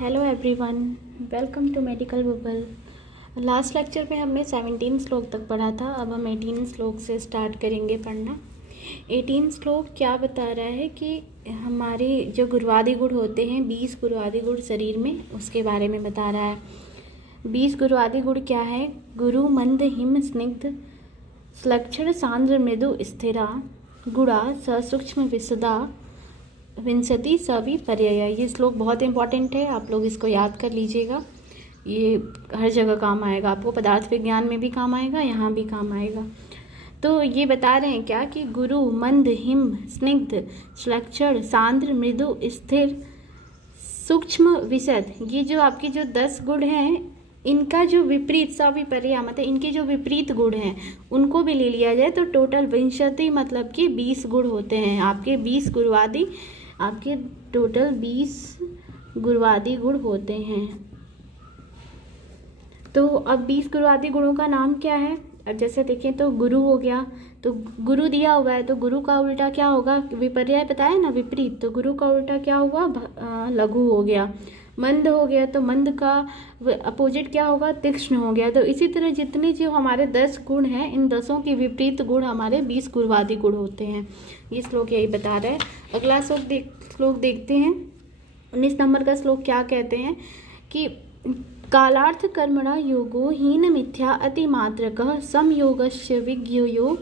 Hello everyone, welcome to medical bubble. Last lecture में हमने 17 श्लोक तक पढ़ा था। अब हम 18 श्लोक से स्टार्ट करेंगे पढ़ना। 18 श्लोक क्या बता रहा है कि हमारे जो गुरुवादी गुण होते हैं, 20 गुरुवादी गुण शरीर में, उसके बारे में बता रहा है। 20 गुरुवादी गुण क्या है? गुरु मंद हिम स्निग्ध स्लक्षण सांद्र मृदु स्थिरा गुड़ा स सूक्ष्म विशदा विंशति सभी पर्याय। ये श्लोक बहुत इंपॉर्टेंट है, आप लोग इसको याद कर लीजिएगा। ये हर जगह काम आएगा, आपको पदार्थ विज्ञान में भी काम आएगा, यहाँ भी काम आएगा। तो ये बता रहे हैं क्या कि गुरु मंद हिम स्निग्ध श्लक्षण सांद्र मृदु स्थिर सूक्ष्म विशद, ये जो आपके जो 10 गुण हैं, इनका जो विपरीत सविपर्या मतलब इनके जो विपरीत गुण हैं उनको भी ले लिया जाए तो टोटल विंशति मतलब कि 20 गुण होते हैं। आपके 20 गुरुवादी, आपके टोटल 20 गुरुवादी गुण होते हैं। तो अब 20 गुरुवादी गुणों का नाम क्या है? अब जैसे देखें तो गुरु हो गया, तो गुरु दिया हुआ है तो गुरु का उल्टा क्या होगा? विपर्याय पता है ना, विपरीत। तो गुरु का उल्टा क्या हुआ? लघु हो गया। मंद हो गया तो मंद का अपोजिट क्या होगा? तीक्ष्ण हो गया। तो इसी तरह जितने जो हमारे 10 गुण हैं, इन 10 के विपरीत गुण हमारे 20 गुरुवादी गुण होते हैं। ये श्लोक यही बता रहा है। अगला श्लोक देखते हैं। 19 नंबर का श्लोक क्या कहते हैं कि कालार्थ कर्मणा योगो हीन मिथ्या अतिमात्रकः संयोगस्य विज्ञेयो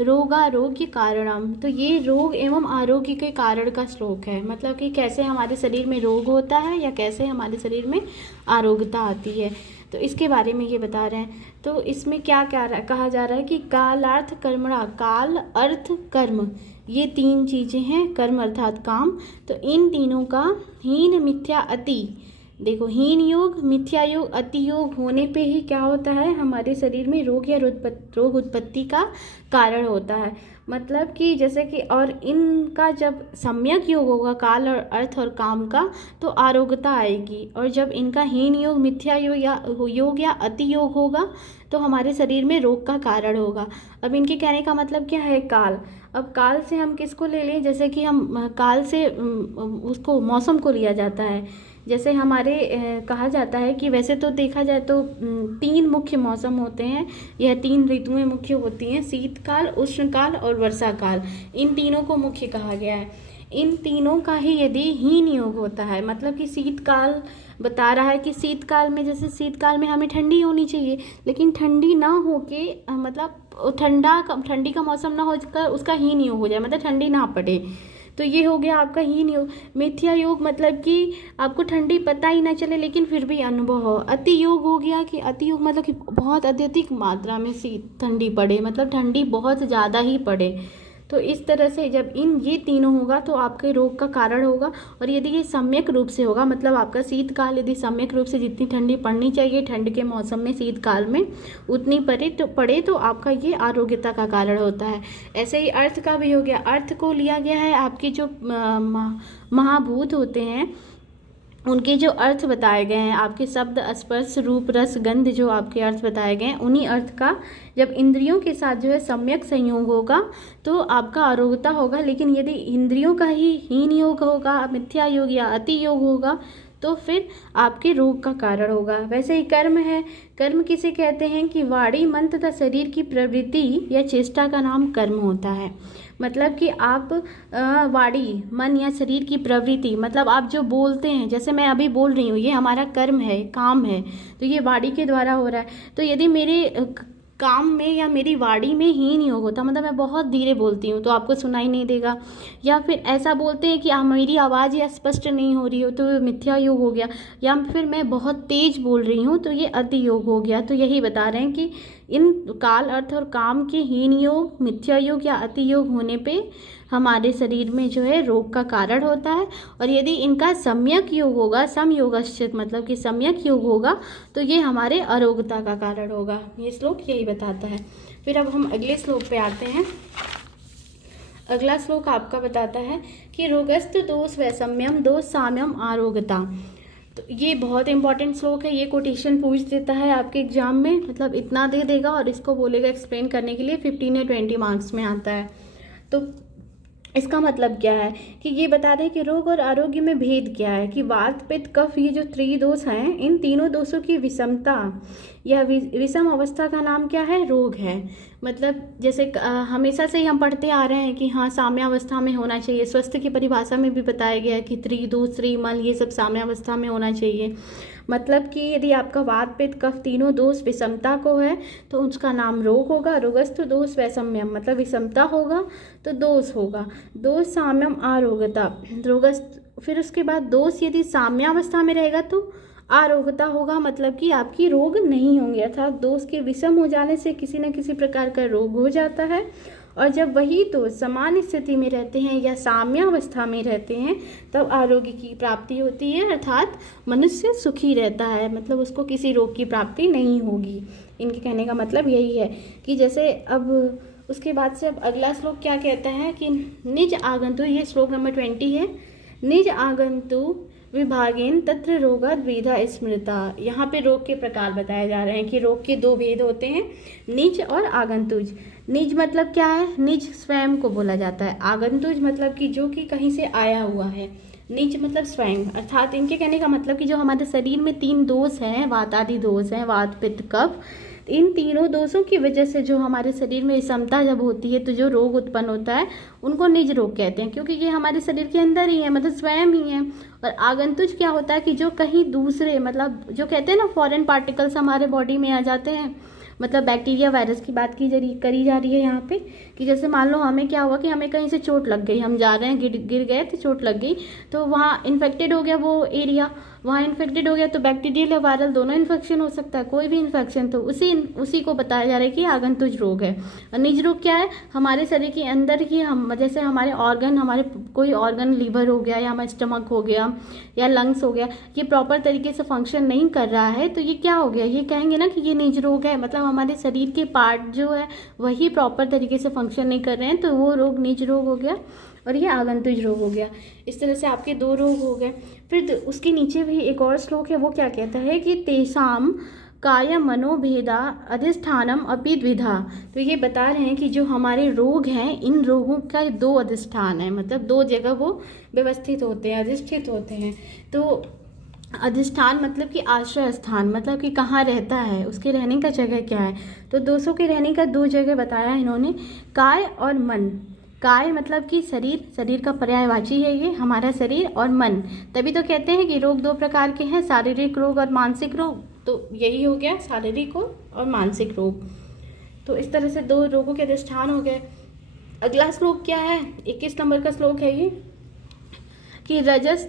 रोगारोग्य कारणम। तो ये रोग एवं आरोग्य के कारण का श्लोक है। मतलब कि कैसे हमारे शरीर में रोग होता है या कैसे हमारे शरीर में आरोग्यता आती है, तो इसके बारे में ये बता रहे हैं। तो इसमें क्या क्या कहा जा रहा है कि कालार्थ कर्मणा, काल अर्थ कर्म, ये 3 चीज़ें हैं, कर्म अर्थात काम। तो इन तीनों का हीन मिथ्या अति, देखो हीन योग, मिथ्या योग, अति योग होने पे ही क्या होता है? हमारे शरीर में रोग या रोग उत्पत्ति का कारण होता है। मतलब कि जैसे कि और इनका जब सम्यक योग होगा काल और अर्थ और काम का, तो आरोग्यता आएगी। और जब इनका हीन योग, मिथ्या योग या अति योग होगा तो हमारे शरीर में रोग का कारण होगा। अब इनके कहने का मतलब क्या है? काल। अब काल से हम किसको ले लें? जैसे कि हम काल से उसको मौसम को लिया जाता है। जैसे हमारे कहा जाता है कि वैसे तो देखा जाए तो 3 मुख्य मौसम होते हैं, यह 3 ऋतुएं मुख्य होती हैं, शीतकाल, उष्णकाल और वर्षा काल। इन तीनों को मुख्य कहा गया है। इन तीनों का ही यदि हीन योग होता है, मतलब कि शीतकाल बता रहा है कि शीतकाल में, जैसे शीतकाल में हमें ठंडी होनी चाहिए, लेकिन ठंडी ना होके मतलब ठंडी का मौसम ना होकर उसका हीन योग हो जाए, मतलब ठंडी ना पड़े, तो ये हो गया आपका हीन योग। मिथ्या योग मतलब कि आपको ठंडी पता ही ना चले लेकिन फिर भी अनुभव हो। अति योग हो गया कि अति योग मतलब कि बहुत अत्यधिक मात्रा में ठंडी पड़े, मतलब ठंडी बहुत ज़्यादा ही पड़े। तो इस तरह से जब ये तीनों होगा तो आपके रोग का कारण होगा। और यदि ये सम्यक रूप से होगा, मतलब आपका शीतकाल यदि सम्यक रूप से जितनी ठंडी पड़नी चाहिए ठंड के मौसम में, शीतकाल में उतनी पड़े तो आपका ये आरोग्यता का कारण होता है। ऐसे ही अर्थ का भी हो गया। अर्थ को लिया गया है आपके जो महाभूत होते हैं उनके जो अर्थ बताए गए हैं, आपके शब्द स्पर्श रूप रस गंध, जो आपके अर्थ बताए गए हैं, उन्हीं अर्थ का जब इंद्रियों के साथ जो है सम्यक संयोग होगा तो आपका आरोग्यता होगा। लेकिन यदि इंद्रियों का ही हीन योग होगा, मिथ्या योग या अति योग होगा, तो फिर आपके रोग का कारण होगा। वैसे ही कर्म है। कर्म किसे कहते हैं कि वाणी मन तथा शरीर की प्रवृत्ति या चेष्टा का नाम कर्म होता है। मतलब कि आप वाणी, मन या शरीर की प्रवृत्ति, मतलब आप जो बोलते हैं, जैसे मैं अभी बोल रही हूँ, ये हमारा कर्म है, काम है, तो ये वाणी के द्वारा हो रहा है। तो यदि मेरे काम में या मेरी वाणी में हीन योग होता, मतलब मैं बहुत धीरे बोलती हूँ तो आपको सुनाई नहीं देगा, या फिर ऐसा बोलते हैं कि मेरी आवाज़ या स्पष्ट नहीं हो रही हो तो मिथ्या योग हो गया, या फिर मैं बहुत तेज बोल रही हूँ तो ये अति योग हो गया। तो यही बता रहे हैं कि इन काल अर्थ और काम के हीन योग, मिथ्या योग या अति योग होने पे हमारे शरीर में जो है रोग का कारण होता है। और यदि इनका सम्यक योग होगा, समयोगश्चित मतलब कि सम्यक योग होगा, तो ये हमारे आरोग्यता का कारण होगा। ये श्लोक यही बताता है। फिर अब हम अगले श्लोक पे आते हैं। अगला श्लोक आपका बताता है कि रोगस्त दोष वैषम्यम दोष साम्यम आरोग्यता। तो ये बहुत इंपॉर्टेंट श्लोक है। ये कोटेशन पूछ देता है आपके एग्जाम में, मतलब इतना दे देगा और इसको बोलेगा एक्सप्लेन करने के लिए, 15 या 20 मार्क्स में आता है। तो इसका मतलब क्या है कि ये बता रहे हैं कि रोग और आरोग्य में भेद क्या है, कि वात पित्त कफ ये जो त्रिदोष हैं, इन तीनों दोषों की विषमता या विषम अवस्था का नाम क्या है, रोग है। मतलब जैसे हमेशा से ही हम पढ़ते आ रहे हैं कि हाँ साम्यावस्था में होना चाहिए, स्वास्थ्य की परिभाषा में भी बताया गया है कि त्रिदोष त्रिमल ये सब साम्यावस्था में होना चाहिए। मतलब कि यदि आपका वात पित्त कफ तीनों दोष विषमता को है तो उसका नाम रोग होगा। रोगस्तु दोष वैषम्यम, मतलब विषमता होगा तो दोष होगा। दोष साम्यम आरोग्यता, रोगस्त, फिर उसके बाद दोष यदि साम्यावस्था में रहेगा तो आरोग्यता होगा, मतलब कि आपकी रोग नहीं होंगे, अर्थात दोष के विषम हो जाने से किसी न किसी प्रकार का रोग हो जाता है। और जब वही तो समान स्थिति में रहते हैं या साम्यावस्था में रहते हैं तब आरोग्य की प्राप्ति होती है, अर्थात मनुष्य सुखी रहता है, मतलब उसको किसी रोग की प्राप्ति नहीं होगी। इनके कहने का मतलब यही है कि जैसे अब उसके बाद से अब अगला श्लोक क्या कहता है कि निज आगंतु, ये श्लोक नंबर 20 है, निज आगंतु विभागेन तत्र रोगा द्विधा स्मृता। यहाँ पे रोग के प्रकार बताए जा रहे हैं कि रोग के दो भेद होते हैं, निज और आगंतुज। निज मतलब क्या है, निज स्वयं को बोला जाता है, आगंतुज मतलब कि जो कि कहीं से आया हुआ है, निज मतलब स्वयं। अर्थात इनके कहने का मतलब कि जो हमारे शरीर में 3 दोष हैं, वात आदि दोष हैं, वात पित्त कफ, इन तीनों दोषों की वजह से जो हमारे शरीर में विषमता जब होती है तो जो रोग उत्पन्न होता है उनको निज रोग कहते हैं, क्योंकि ये हमारे शरीर के अंदर ही है, मतलब स्वयं ही है। और आगंतुज क्या होता है कि जो कहीं दूसरे, मतलब जो कहते हैं ना फॉरेन पार्टिकल्स हमारे बॉडी में आ जाते हैं, मतलब बैक्टीरिया वायरस की बात करी जा रही है यहाँ पे, कि जैसे मान लो हमें क्या हुआ कि हमें कहीं से चोट लग गई, हम जा रहे हैं गिर गए तो चोट लग गई, तो वहाँ इन्फेक्टेड हो गया वो एरिया, वहाँ इन्फेक्टेड हो गया तो बैक्टीरियल या वायरल दोनों इन्फेक्शन हो सकता है, कोई भी इन्फेक्शन, तो उसी को बताया जा रहा है कि आगंतुज रोग है। और निज रोग क्या है, हमारे शरीर के अंदर ही हम जैसे हमारे ऑर्गन, हमारे कोई ऑर्गन लीवर हो गया या हमारा स्टमक हो गया या लंग्स हो गया, ये प्रॉपर तरीके से फंक्शन नहीं कर रहा है तो ये क्या हो गया, ये कहेंगे ना कि ये निज रोग है, मतलब हमारे शरीर के पार्ट जो है वही प्रॉपर तरीके से फंक्शन नहीं कर रहे हैं, तो वो रोग निज रोग हो गया और ये आगंतुज रोग हो गया। इस तरह से आपके 2 रोग हो गए। फिर उसके नीचे भी एक और श्लोक है, वो क्या कहता है कि तेषाम काय मनोभेदा अधिष्ठानम अपि द्विधा। तो ये बता रहे हैं कि जो हमारे रोग हैं, इन रोगों का 2 अधिष्ठान है, मतलब 2 जगह वो व्यवस्थित होते हैं, अधिष्ठित होते हैं। तो अधिष्ठान मतलब कि आश्रय स्थान, मतलब कि कहाँ रहता है, उसके रहने का जगह क्या है। तो दोषों के रहने का 2 जगह बताया इन्होंने, काय और मन। काय मतलब कि शरीर का पर्यायवाची है ये हमारा शरीर, और मन। तभी तो कहते हैं कि रोग 2 प्रकार के हैं, शारीरिक रोग और मानसिक रोग, तो यही हो गया शारीरिक और मानसिक रोग। तो इस तरह से 2 रोगों के अधिष्ठान हो गए। अगला श्लोक क्या है, 21 नंबर का श्लोक है ये, कि रजस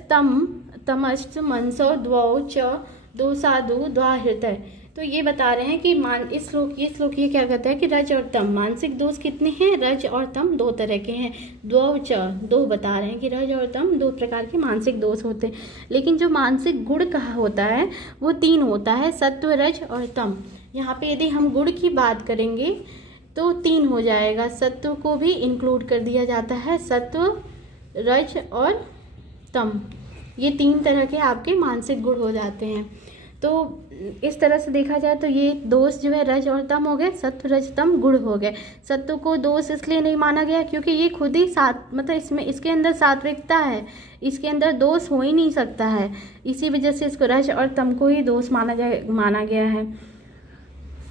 तमश्च मनसो द्वौ च दोषादु द्वाहृतय। तो ये बता रहे हैं कि ये श्लोक ये क्या कहता है कि रज और तम, मानसिक दोष कितने हैं, रज और तम 2 तरह के हैं, द्वौ च 2 बता रहे हैं कि रज और तम 2 प्रकार के मानसिक दोष होते हैं। लेकिन जो मानसिक गुण कहा होता है वो 3 होता है, सत्व रज और तम। यहाँ पे यदि हम गुण की बात करेंगे तो 3 हो जाएगा, सत्व को भी इंक्लूड कर दिया जाता है, सत्व रज और तम, ये 3 तरह के आपके मानसिक गुण हो जाते हैं। तो इस तरह से देखा जाए तो ये दोष जो है रज और तम हो गए, सत्व रज तम गुण हो गए। सत्व को दोष इसलिए नहीं माना गया क्योंकि ये खुद ही मतलब इसके अंदर सात्विकता है, इसके अंदर दोष हो ही नहीं सकता है, इसी वजह से इसको रज और तम को ही दोष माना गया है।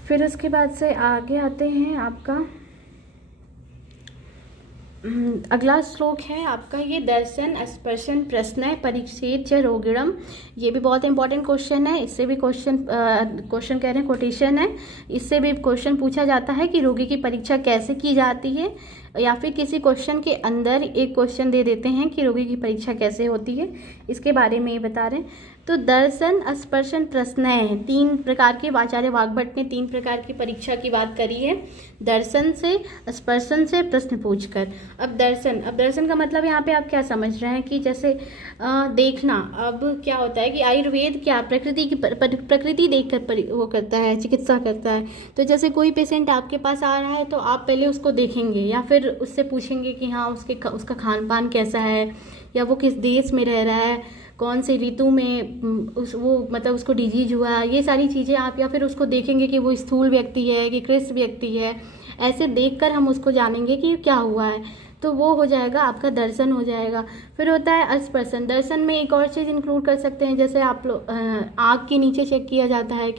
फिर उसके बाद से आगे आते हैं आपका अगला श्लोक है आपका ये, दर्शन स्पर्शन प्रश्न परिच्छेद च रोगिणम। ये भी बहुत इंपॉर्टेंट क्वेश्चन है, इससे भी क्वेश्चन कह रहे हैं, कोटेशन है, इससे भी क्वेश्चन पूछा जाता है कि रोगी की परीक्षा कैसे की जाती है, या फिर किसी क्वेश्चन के अंदर एक क्वेश्चन दे देते हैं कि रोगी की परीक्षा कैसे होती है, इसके बारे में ये बता रहे हैं। तो दर्शन स्पर्शन प्रश्न है, 3 प्रकार के, आचार्य वाग्भट ने 3 प्रकार की परीक्षा की बात करी है, दर्शन से, स्पर्शन से, प्रश्न पूछकर। अब दर्शन का मतलब यहाँ पे आप क्या समझ रहे हैं कि जैसे देखना। अब क्या होता है कि आयुर्वेद क्या प्रकृति देखकर वो करता है, चिकित्सा करता है। तो जैसे कोई पेशेंट आपके पास आ रहा है तो आप पहले उसको देखेंगे या फिर उससे पूछेंगे कि हाँ उसका खान पान कैसा है, या वो किस देश में रह रहा है, कौन से ऋतु में मतलब उसको डिजीज हुआ है, ये सारी चीज़ें आप, या फिर उसको देखेंगे कि वो स्थूल व्यक्ति है कि कृष्ण व्यक्ति है, ऐसे देखकर हम उसको जानेंगे कि क्या हुआ है। तो वो हो जाएगा आपका दर्शन हो जाएगा। फिर होता है स्पर्शन। दर्शन में एक और चीज़ इंक्लूड कर सकते हैं, जैसे आप लोग आँख के नीचे चेक किया जाता है